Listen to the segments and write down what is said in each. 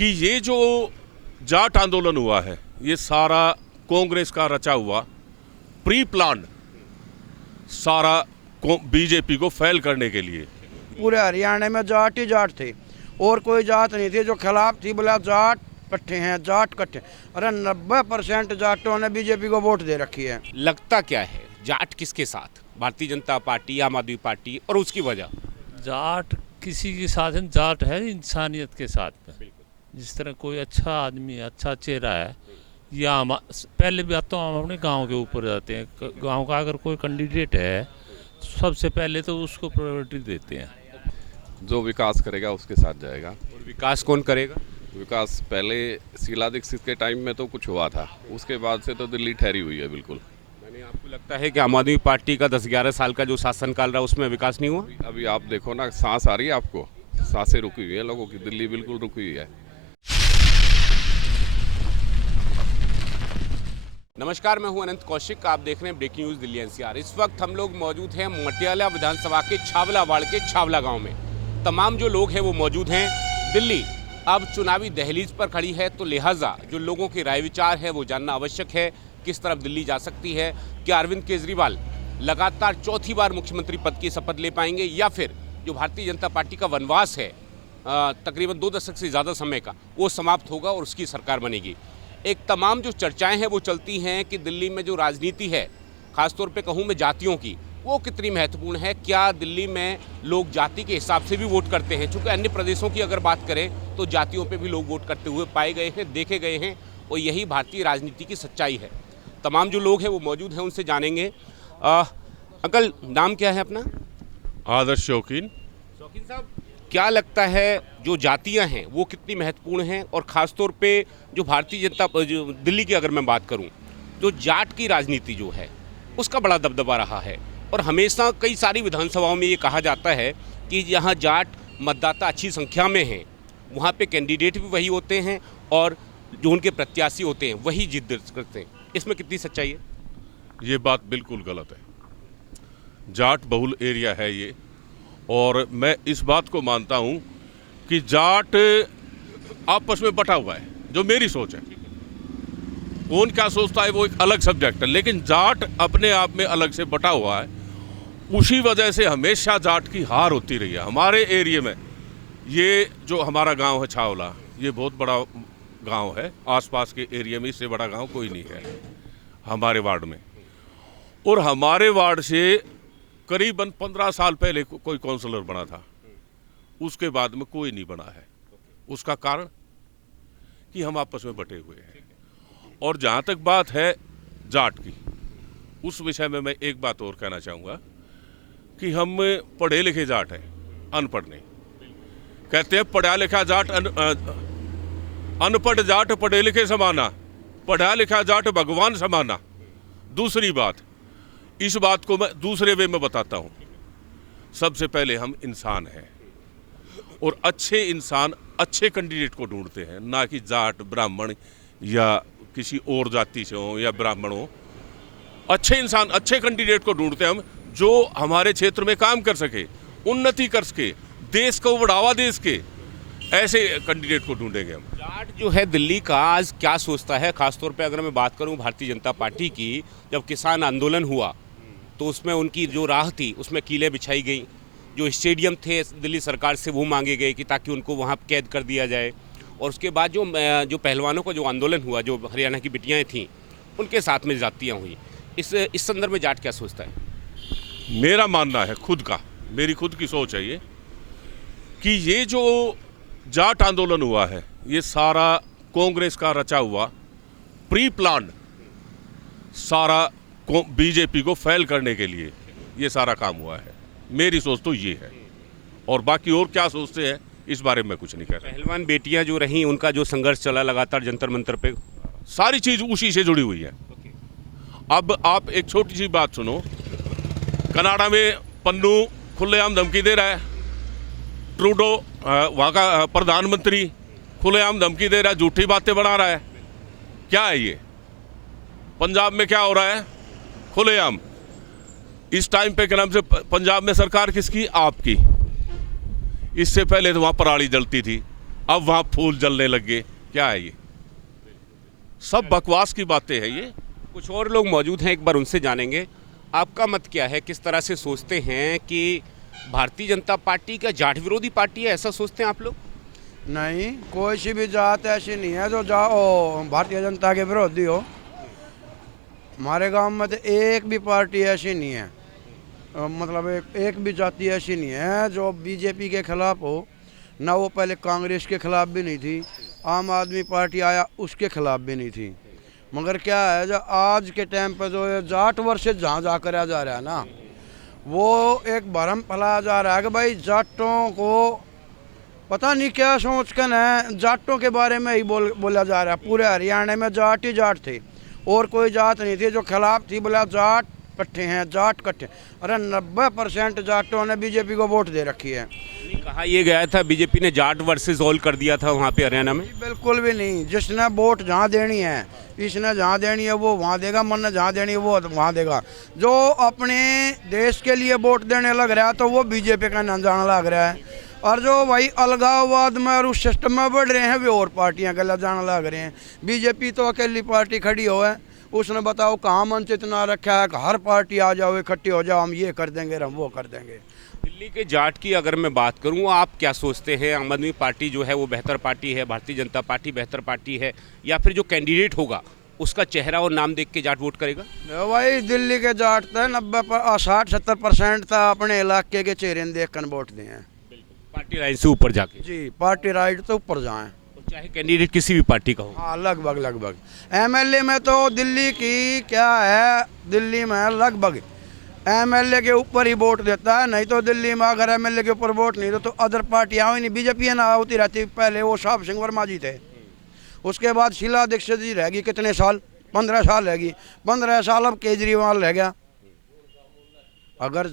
कि ये जो जाट आंदोलन हुआ है ये सारा कांग्रेस का रचा हुआ प्री प्लान सारा बीजेपी को फेल करने के लिए। पूरे हरियाणा में जाट ही जाट थे और कोई जात नहीं थी जो खिलाफ थी। बोला जाट पट्टे हैं, जाट कट्टे। अरे 90% जाटों ने बीजेपी को वोट दे रखी है। लगता क्या है जाट किसके साथ? भारतीय जनता पार्टी, आम आदमी पार्टी, और उसकी वजह? जाट किसी के साथ है, जाट है इंसानियत के साथ में। जिस तरह कोई अच्छा आदमी है, अच्छा चेहरा है, या पहले भी तो हम अपने गांव के ऊपर जाते हैं। गांव का अगर कोई कैंडिडेट है सबसे पहले तो उसको प्रायोरिटी देते हैं। जो विकास करेगा उसके साथ जाएगा। और विकास कौन करेगा? विकास पहले शीला दीक्षित के टाइम में तो कुछ हुआ था, उसके बाद से तो दिल्ली ठहरी हुई है बिल्कुल। मैंने आपको लगता है कि आम आदमी पार्टी का 10-11 साल का जो शासनकाल रहा उसमें विकास नहीं हुआ? अभी आप देखो ना, सांस आ रही है आपको, सांसें रुकी हुई है लोगों की, दिल्ली बिल्कुल रुकी हुई है। नमस्कार, मैं हूं अनंत कौशिक। आप देख रहे हैं ब्रेकिंग न्यूज़ दिल्ली एनसीआर। इस वक्त हम लोग मौजूद हैं मटियाला विधानसभा के छावला वार्ड के छावला गांव में। तमाम जो लोग हैं वो मौजूद हैं। दिल्ली अब चुनावी दहलीज पर खड़ी है, तो लिहाजा जो लोगों के राय विचार है वो जानना आवश्यक है। किस तरफ दिल्ली जा सकती है? क्या अरविंद केजरीवाल लगातार चौथी बार मुख्यमंत्री पद की शपथ ले पाएंगे, या फिर जो भारतीय जनता पार्टी का वनवास है तकरीबन 2 दशक से ज़्यादा समय का, वो समाप्त होगा और उसकी सरकार बनेगी? एक तमाम जो चर्चाएं हैं वो चलती हैं कि दिल्ली में जो राजनीति है, ख़ासतौर पे कहूँ मैं जातियों की, वो कितनी महत्वपूर्ण है। क्या दिल्ली में लोग जाति के हिसाब से भी वोट करते हैं? चूँकि अन्य प्रदेशों की अगर बात करें तो जातियों पे भी लोग वोट करते हुए पाए गए हैं, देखे गए हैं, और यही भारतीय राजनीति की सच्चाई है। तमाम जो लोग हैं वो मौजूद हैं, उनसे जानेंगे। अंकल, नाम क्या है अपना? आदर्श शौकीन। शौकीन साहब, क्या लगता है जो जातियां हैं वो कितनी महत्वपूर्ण हैं, और ख़ासतौर पे जो भारतीय जनता जो दिल्ली की अगर मैं बात करूं, जो जाट की राजनीति जो है उसका बड़ा दबदबा रहा है, और हमेशा कई सारी विधानसभाओं में ये कहा जाता है कि जहां जाट मतदाता अच्छी संख्या में हैं वहां पे कैंडिडेट भी वही होते हैं और जो उनके प्रत्याशी होते हैं वही जीत दर्ज करते हैं। इसमें कितनी सच्चाई है? ये बात बिल्कुल गलत है। जाट बहुल एरिया है ये, और मैं इस बात को मानता हूं कि जाट आपस में बटा हुआ है, जो मेरी सोच है। कौन क्या सोचता है वो एक अलग सब्जेक्ट है, लेकिन जाट अपने आप में अलग से बटा हुआ है। उसी वजह से हमेशा जाट की हार होती रही है हमारे एरिया में। ये जो हमारा गांव है छावला, ये बहुत बड़ा गांव है। आसपास के एरिया में इससे बड़ा गांव कोई नहीं है हमारे वार्ड में, और हमारे वार्ड से करीबन 15 साल पहले कोई काउंसलर बना था, उसके बाद में कोई नहीं बना है। उसका कारण कि हम आपस में बटे हुए हैं। और जहाँ तक बात है जाट की, उस विषय में मैं एक बात और कहना चाहूँगा कि हम पढ़े लिखे जाट हैं, अनपढ़ नहीं। कहते हैं पढ़ा लिखा जाट अनपढ़ जाट पढ़े लिखे समाना, पढ़ा लिखा जाट भगवान समाना। दूसरी बात, इस बात को मैं दूसरे वे में बताता हूँ। सबसे पहले हम इंसान हैं, और अच्छे इंसान अच्छे कैंडिडेट को ढूंढते हैं, ना कि जाट ब्राह्मण या किसी और जाति से हो या ब्राह्मण हो। अच्छे इंसान अच्छे कैंडिडेट को ढूंढते हैं हम, जो हमारे क्षेत्र में काम कर सके, उन्नति कर सके, देश को बढ़ावा दे सके। ऐसे कैंडिडेट को ढूंढेंगे हम। जाट जो है दिल्ली का आज क्या सोचता है? खासतौर पे अगर मैं बात करूं भारतीय जनता पार्टी की, जब किसान आंदोलन हुआ तो उसमें उनकी जो राह थी उसमें कीलें बिछाई गई। जो स्टेडियम थे दिल्ली सरकार से वो मांगे गए कि ताकि उनको वहाँ कैद कर दिया जाए। और उसके बाद जो पहलवानों का जो आंदोलन हुआ, जो हरियाणा की बिटियाँ थीं, उनके साथ में जातियाँ हुई। इस संदर्भ में जाट क्या सोचता है? मेरा मानना है खुद का, मेरी खुद की सोच है ये, कि ये जो जाट आंदोलन हुआ है ये सारा कांग्रेस का रचा हुआ प्री प्लान सारा बीजेपी को फेल करने के लिए ये सारा काम हुआ है। मेरी सोच तो ये है, और बाकी और क्या सोचते हैं इस बारे में कुछ नहीं कह रहे। पहलवान बेटियां जो रहीं, उनका जो संघर्ष चला लगातार जंतर मंतर पे, सारी चीज उसी से जुड़ी हुई है। अब आप एक छोटी सी बात सुनो, कनाडा में पन्नू खुलेआम धमकी दे रहा है, ट्रूडो वहाँ का प्रधानमंत्री खुलेआम धमकी दे रहा है, झूठी बातें बना रहा है। क्या है ये? पंजाब में क्या हो रहा है? खुलेआम। इस टाइम पे क्या नाम से पंजाब में सरकार किसकी? आपकी। इससे पहले तो वहाँ पराली जलती थी, अब वहाँ फूल जलने लग गए। क्या है ये? सब बकवास की बातें हैं ये। कुछ और लोग मौजूद हैं, एक बार उनसे जानेंगे। आपका मत क्या है, किस तरह से सोचते हैं कि भारतीय जनता पार्टी का जाट विरोधी पार्टी है, ऐसा सोचते हैं आप लोग? नहीं, कोई सी भी जात ऐसी नहीं है जो भारतीय जनता के विरोधी हो। हमारे गांव में तो एक भी पार्टी ऐसी नहीं है, मतलब एक भी जाति ऐसी नहीं है जो बीजेपी के खिलाफ हो। ना वो पहले कांग्रेस के खिलाफ भी नहीं थी, आम आदमी पार्टी आया उसके खिलाफ भी नहीं थी। मगर क्या है, जो आज के टाइम पर जो ये जाट वर्सेस जहाँ जा कर जा रहा है ना, वो एक भरम फैलाया जा रहा है कि भाई जाटों को पता नहीं क्या सोच कर है, जाटों के बारे में ही बोला जा रहा है। पूरे हरियाणा में जाट ही जाट थे और कोई जात नहीं थी जो खिलाफ थी। बोला जाट इकट्ठे हैं, जाट इकट्ठे। अरे 90% जाटों ने बीजेपी को वोट दे रखी है। कहा यह गया था बीजेपी ने जाट वर्सेस ऑल कर दिया था वहाँ पे हरियाणा में। बिल्कुल भी नहीं। जिसने वोट जहाँ देनी है, इसने जहाँ देनी है वो वहाँ देगा, मन ने जहाँ देनी है वो वहाँ देगा। जो अपने देश के लिए वोट देने लग रहा है तो वो बीजेपी का नाम जाने लग रहा है। और जो भाई अलगाववाद में और उस सिस्टम में बढ़ रहे हैं वे और पार्टियां गलत जाने लग रहे हैं। बीजेपी तो अकेली पार्टी खड़ी हो है, उसने बताओ कहाँ मन इतना रखा है कि हर पार्टी आ जाओ, इकट्ठी हो जाओ, हम ये कर देंगे, हम वो कर देंगे। दिल्ली के जाट की अगर मैं बात करूं, आप क्या सोचते हैं? आम आदमी पार्टी जो है वो बेहतर पार्टी है, भारतीय जनता पार्टी बेहतर पार्टी है, या फिर जो कैंडिडेट होगा उसका चेहरा और नाम देख के जाट वोट करेगा? भाई दिल्ली के जाट तो 60-70% था अपने इलाके के चेहरे देख कर वोट दिए हैं। पार्टी लाइन से ऊपर जाके जी, पार्टी राइट तो ऊपर जाए, चाहे कैंडिडेट किसी भी पार्टी का हो। हाँ, लगभग एमएलए में तो दिल्ली की क्या है, दिल्ली में लगभग एमएलए के ऊपर ही वोट देता है। नहीं तो दिल्ली में अगर एमएलए के ऊपर वोट नहीं तो अदर पार्टी आई नहीं। बीजेपी है ना होती रहती। पहले वो साहब सिंह वर्मा जी थे, उसके बाद शीला दीक्षित जी रहेगी कितने साल, 15 साल रहेगी। 15 साल अब केजरीवाल रह गया। अगर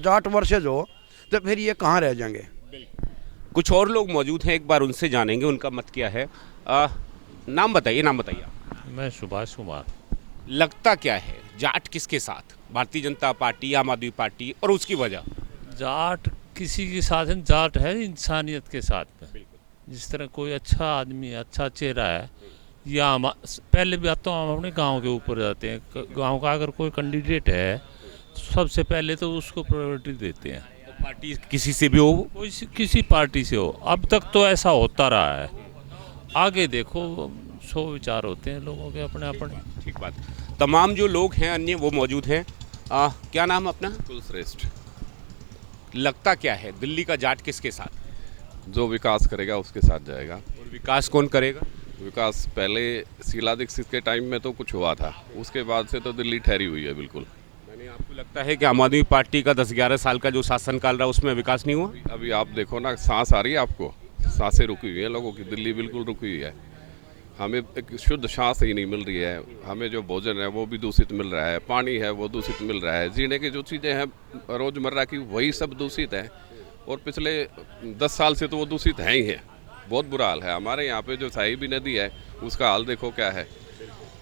जाट वर्सेज हो तो फिर ये कहाँ रह जाएंगे? कुछ और लोग मौजूद हैं, एक बार उनसे जानेंगे उनका मत क्या है। नाम बताइए, नाम बताइए। मैं सुभाष कुमार। लगता क्या है जाट किसके साथ? भारतीय जनता पार्टी, आम आदमी पार्टी, और उसकी वजह? जाट किसी के साथ नहीं, जाट है इंसानियत के साथ में। जिस तरह कोई अच्छा आदमी, अच्छा चेहरा है, या पहले भी आता हूँ हम अपने गांव के ऊपर जाते हैं। गांव का अगर कोई कैंडिडेट है सबसे पहले तो उसको प्रायोरिटी देते हैं। पार्टी किसी से भी हो, कोई किसी पार्टी से हो, अब तक तो ऐसा होता रहा है। आगे देखो, 100 विचार होते हैं लोगों के अपने अपने। ठीक बात। तमाम जो लोग हैं अन्य वो मौजूद हैं। क्या नाम अपना? कुलश्रेष्ठ। लगता क्या है दिल्ली का जाट किसके साथ? जो विकास करेगा उसके साथ जाएगा। और विकास कौन करेगा? विकास पहले शीला दीक्षित के टाइम में तो कुछ हुआ था, उसके बाद से तो दिल्ली ठहरी हुई है बिल्कुल। आपको लगता है कि आम आदमी पार्टी का 10-11 साल का जो शासनकाल रहा उसमें विकास नहीं हुआ? अभी आप देखो ना, सांस आ रही है आपको, सांसें रुकी हुई है लोगों की। दिल्ली बिल्कुल रुकी हुई है। हमें एक शुद्ध सांस ही नहीं मिल रही है। हमें जो भोजन है वो भी दूषित मिल रहा है, पानी है वो दूषित मिल रहा है, जीने की जो चीज़ें हैं रोज़मर्रा की वही सब दूषित हैं। और पिछले 10 साल से तो वो दूषित हैं ही हैं। बहुत बुरा हाल है। हमारे यहाँ पे जो साहिबी नदी है उसका हाल देखो क्या है।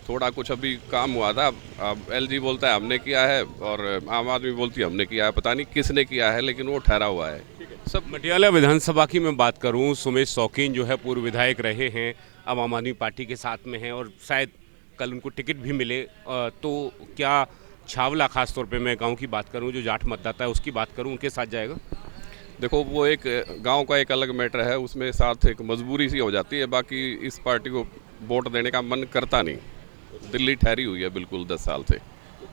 थोड़ा कुछ अभी काम हुआ था, अब एलजी बोलता है हमने किया है और आम आदमी बोलती है हमने किया है। पता नहीं किसने किया है, लेकिन वो ठहरा हुआ है सब। मटियाला विधानसभा की मैं बात करूं, सुमेश शौकीन जो है पूर्व विधायक रहे हैं, अब आम आदमी पार्टी के साथ में हैं और शायद कल उनको टिकट भी मिले। तो क्या छावला, खास तौर पे मैं गांव की बात करूं, जो जाट मतदाता है उसकी बात करूं, उनके साथ जाएगा? देखो, वो एक गांव का एक अलग मैटर है, उसमें साथ एक मजबूरी सी हो जाती है। बाकी इस पार्टी को वोट देने का मन करता नहीं। दिल्ली ठहरी हुई है बिल्कुल 10 साल से।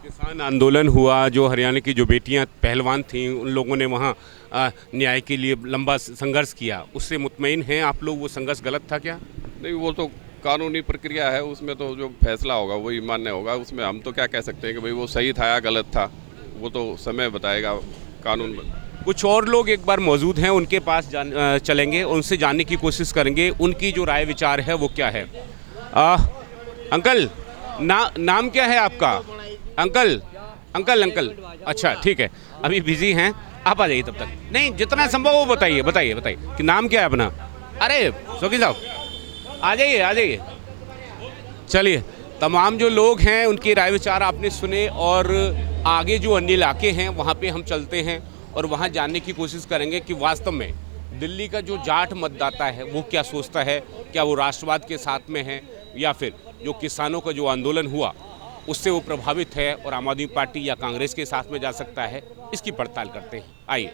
किसान आंदोलन हुआ, जो हरियाणा की जो बेटियां पहलवान थीं, उन लोगों ने वहां न्याय के लिए लंबा संघर्ष किया, उससे मुतमईन हैं आप लोग? वो संघर्ष गलत था क्या? नहीं, वो तो कानूनी प्रक्रिया है, उसमें तो जो फैसला होगा वही मान्य होगा। उसमें हम तो क्या कह सकते हैं कि भाई वो सही था या गलत था, वो तो समय बताएगा, कानून। कुछ और लोग एक बार मौजूद हैं, उनके पास चलेंगे, उनसे जानने की कोशिश करेंगे उनकी जो राय विचार है वो क्या है। अंकल, नाम क्या है आपका? अंकल। अच्छा, ठीक है, अभी बिजी हैं, आप आ जाइए तब तक। नहीं, जितना संभव हो बताइए कि नाम क्या है अपना? अरे शौकीन साहब, आ जाइए। चलिए, तमाम जो लोग हैं उनकी राय विचार आपने सुने, और आगे जो अन्य इलाके हैं वहाँ पे हम चलते हैं और वहाँ जानने की कोशिश करेंगे कि वास्तव में दिल्ली का जो जाट मतदाता है वो क्या सोचता है, क्या वो राष्ट्रवाद के साथ में है या फिर जो किसानों का जो आंदोलन हुआ उससे वो प्रभावित है और आम आदमी पार्टी या कांग्रेस के साथ में जा सकता है, इसकी पड़ताल करते हैं। आइए।